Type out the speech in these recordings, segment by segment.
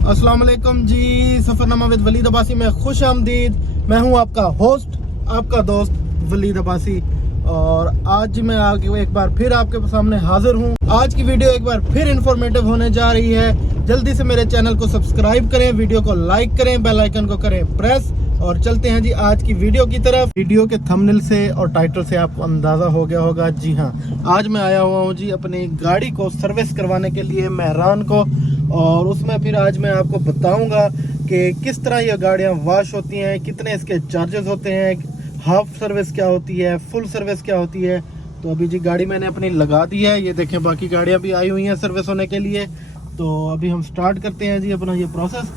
अस्सलाम वालेकुम जी। सफरनामा विद वलीद अब्बासी में खुश आमदीद। मैं हूं आपका होस्ट, आपका दोस्त वलीद अब्बासी, और आज मैं आगे एक बार फिर आपके सामने हाजिर हूं। आज की वीडियो एक बार फिर इंफॉर्मेटिव होने जा रही है। जल्दी से मेरे चैनल को सब्सक्राइब करें, वीडियो को लाइक करें, बेल आइकन को करें प्रेस, और चलते हैं जी आज की वीडियो की तरफ। वीडियो के थंबनेल से और टाइटल से आपको अंदाजा हो गया होगा, जी हाँ, आज मैं आया हुआ हूँ जी अपनी गाड़ी को सर्विस करवाने के लिए मेहरान को, और उसमें फिर आज मैं आपको बताऊंगा कि किस तरह ये गाड़ियाँ वॉश होती हैं, कितने इसके चार्जेस होते हैं, हाफ सर्विस क्या होती है, फुल सर्विस क्या होती है। तो अभी जी गाड़ी मैंने अपनी लगा दी है, ये देखें बाकी गाड़ियाँ भी आई हुई हैं सर्विस होने के लिए। तो अभी हम स्टार्ट करते हैं जी अपना ये प्रोसेस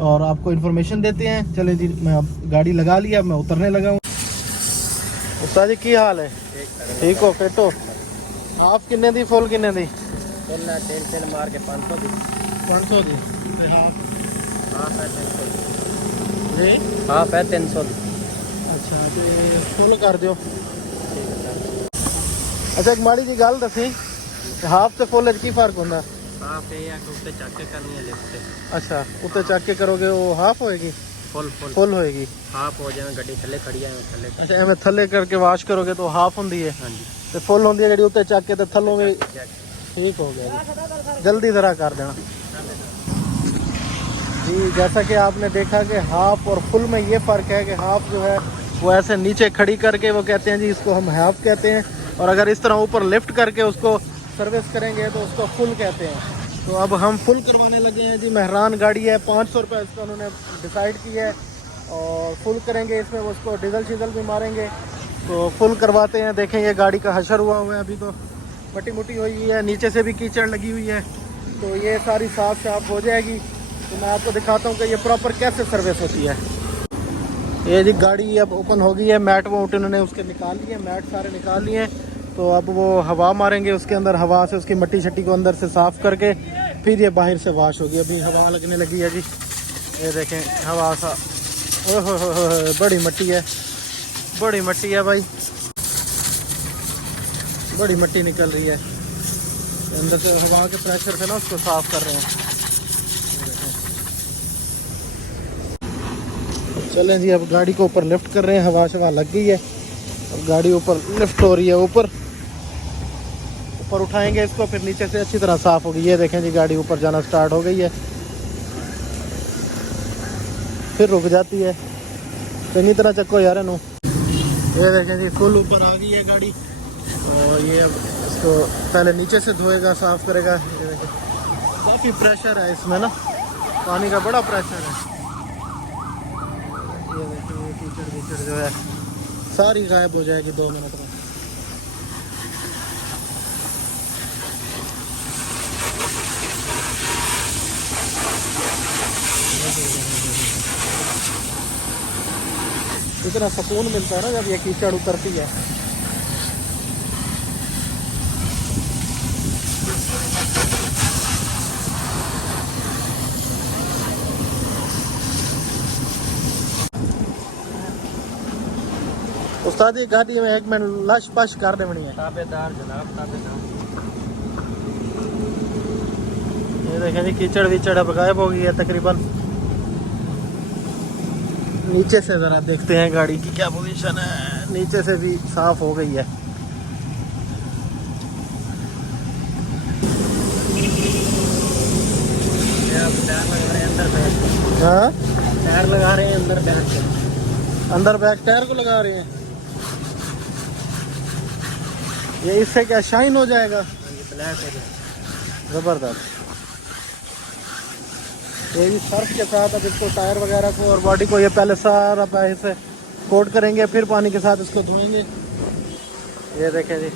और आपको इन्फॉर्मेशन देते हैं। चलें जी, मैं अब गाड़ी लगा लिया, मैं उतरने लगा हूँ। उस्ताद जी की हाल है? ठीक हो, फिट हो? हाफ किन्ने दी, फुल किन्ने दी? तेल मार के 500 दी। 500 दी। हाफ है 300 दी। अच्छा, तो फुल कर दो। अच्छा, एक माड़ी जी गल दसी, हाफ से फुल की फर्क होंगे? हाफ है या उत्ते चक के करनी है लिफ्ट। अच्छा, उत्ते चक के करोगे वो हाफ होएगी, फुल होएगी। हाफ हो जाए गड्डी थले खड़ी है थले। अच्छा, एवं थले करके वाश करोगे तो हाफ होंदी है। हां जी, ते फुल होंदी है जेडी उत्ते चक के ते थल्लों भी। ठीक हो गया जी, जल्दी ज़रा कर देना जी। जैसा कि आपने देखा कि हाफ और फुल में ये फ़र्क है कि हाफ जो है वो ऐसे नीचे खड़ी करके वो कहते हैं जी, इसको हम हाफ कहते हैं, और अगर इस तरह ऊपर लिफ्ट करके उसको सर्विस करेंगे तो उसको फुल कहते हैं। तो अब हम फुल करवाने लगे हैं जी। मेहरान गाड़ी है, 500 रुपये इसका उन्होंने डिसाइड किया है, और फुल करेंगे इसमें, वो उसको डीजल शीजल भी मारेंगे। तो फुल करवाते हैं। देखें ये गाड़ी का हशर हुआ है, अभी तो मट्टी मुट्टी हुई है, नीचे से भी कीचड़ लगी हुई है, तो ये सारी साफ साफ हो जाएगी। तो मैं आपको दिखाता हूँ कि ये प्रॉपर कैसे सर्विस होती है। ये जी गाड़ी अब ओपन हो गई है, मैट वो उन्होंने उसके निकाल लिए, मैट सारे निकाल लिए। तो अब वो हवा मारेंगे उसके अंदर, हवा से उसकी मट्टी शट्टी को अंदर से साफ़ करके फिर ये बाहर से वॉश होगी। अभी हवा लगने लगी है जी, ये देखें हवा सा, ओह बड़ी मट्टी है, बड़ी मट्टी है भाई, बड़ी मट्टी निकल रही है अंदर से, हवा के प्रेशर से ना उसको साफ़ कर रहे हैं। चलें जी, अब गाड़ी को ऊपर लिफ्ट कर रहे हैं, हवा शवा लग गई है, अब गाड़ी ऊपर लिफ्ट हो रही है, ऊपर उठाएंगे इसको, फिर नीचे से अच्छी तरह साफ़ होगी। ये देखें जी गाड़ी ऊपर जाना स्टार्ट हो गई है, फिर रुक जाती है। चंगी तरह चक्को यार नू। ये देखें जी फुल ऊपर आ गई है गाड़ी, और ये अब इसको पहले नीचे से धोएगा, साफ़ करेगा। ये देखें काफ़ी प्रेशर है इसमें ना, पानी का बड़ा प्रेशर है। ये देखिए कीचड़ कीचड़ जो है सारी गायब हो जाएगी 2 मिनट में। इतना सुकून मिलता है ना जब ये कीचड़ उतरती है। उस्ताद जी गाड़ी में एक मिनट लश पश कर देनी है। ताबेदार जनाब, ताबेदार। ये देखें जी कीचड़ विचड़ अब गायब हो गई है तकरीबन। नीचे से ज़रा देखते हैं गाड़ी की क्या पोजीशन है, नीचे से भी साफ़ हो गई है। हाँ, टायर लगा रहे हैं अंदर बैक के। अंदर बैक टायर को लगा रहे हैं। ये इससे क्या शाइन हो जाएगा? ब्लैक हो जाए, ज़बरदस्त। ये भी सर्फ के साथ अब इसको टायर वगैरह को और बॉडी को ये पहले सारा पैसे से कोट करेंगे, फिर पानी के साथ इसको धोएंगे। ये देखें जी,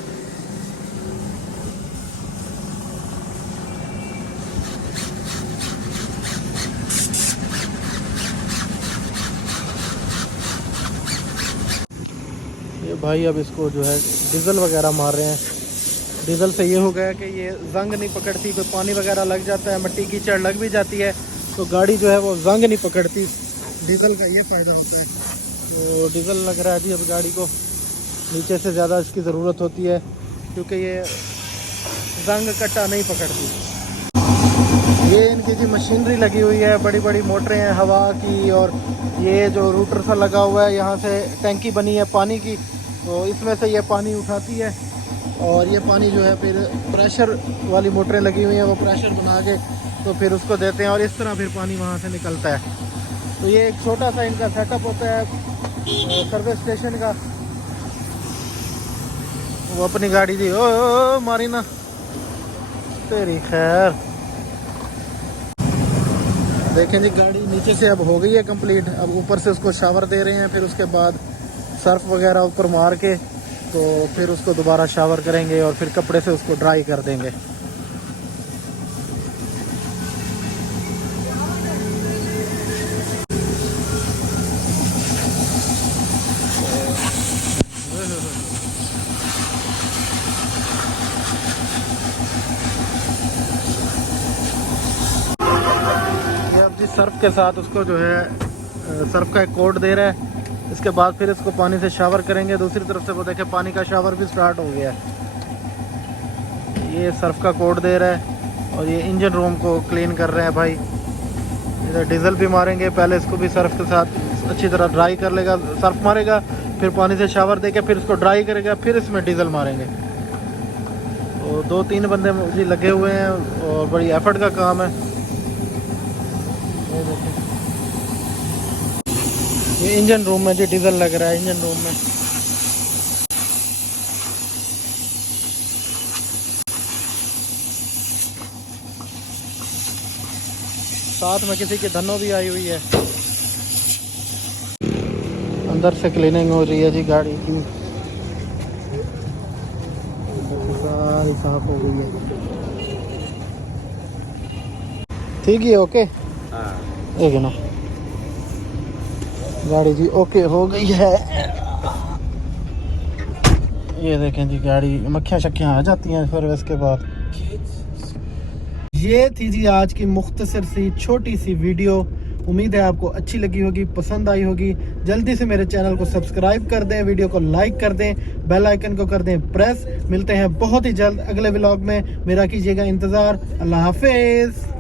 ये भाई अब इसको जो है डीजल वगैरह मार रहे हैं। डीजल से ये हो गया कि ये जंग नहीं पकड़ती, कोई पानी वगैरह लग जाता है, मट्टी कीचड़ लग भी जाती है तो गाड़ी जो है वो जंग नहीं पकड़ती। डीजल का ये फ़ायदा होता है। तो डीजल लग रहा है जी अब गाड़ी को, नीचे से ज़्यादा इसकी ज़रूरत होती है क्योंकि ये जंग कट्टा नहीं पकड़ती। ये इनकी जी मशीनरी लगी हुई है, बड़ी बड़ी मोटरें हैं हवा की, और ये जो रूटर सा लगा हुआ है, यहाँ से टैंकी बनी है पानी की, तो इसमें से ये पानी उठाती है और ये पानी जो है फिर प्रेशर वाली मोटरें लगी हुई हैं, वो प्रेशर बना के तो फिर उसको देते हैं और इस तरह फिर पानी वहाँ से निकलता है। तो ये एक छोटा सा इनका सेटअप होता है सर्विस स्टेशन का। वो अपनी गाड़ी दी ओ मारी ना तेरी खैर। देखें जी गाड़ी नीचे से अब हो गई है कंप्लीट, अब ऊपर से उसको शावर दे रहे हैं, फिर उसके बाद सर्फ वगैरह ऊपर मार के तो फिर उसको दोबारा शावर करेंगे और फिर कपड़े से उसको ड्राई कर देंगे। ये अब जी सर्फ के साथ उसको जो है सर्फ का एक कोट दे रहा है, इसके बाद फिर इसको पानी से शावर करेंगे। दूसरी तरफ से वो देखे पानी का शावर भी स्टार्ट हो गया है। ये सर्फ का कोट दे रहा है और ये इंजन रूम को क्लीन कर रहे हैं भाई। इधर डीजल भी मारेंगे, पहले इसको भी सर्फ के साथ अच्छी तरह ड्राई कर लेगा, सर्फ मारेगा, फिर पानी से शावर देके फिर इसको ड्राई करेगा, फिर इसमें डीजल मारेंगे। तो 2-3 बंदे मुझे लगे हुए हैं और बड़ी एफर्ट का काम है। ये इंजन रूम में जो डीजल लग रहा है इंजन रूम में। साथ में किसी की धनो भी आई हुई है। अंदर से क्लीनिंग हो रही है जी गाड़ी की, सारी साफ हो गई है। ठीक है ओके एक ना गाड़ी जी ओके हो गई है। ये देखें जी गाड़ी मक्खियाँ शक्खियाँ आ जाती हैं फिर इसके बाद। ये थी जी आज की मुख्तसर सी छोटी सी वीडियो। उम्मीद है आपको अच्छी लगी होगी, पसंद आई होगी। जल्दी से मेरे चैनल को सब्सक्राइब कर दें, वीडियो को लाइक कर दें, बेल आइकन को कर दें प्रेस। मिलते हैं बहुत ही जल्द अगले व्लॉग में, मेरा कीजिएगा इंतज़ार। अल्लाह हाफिज़।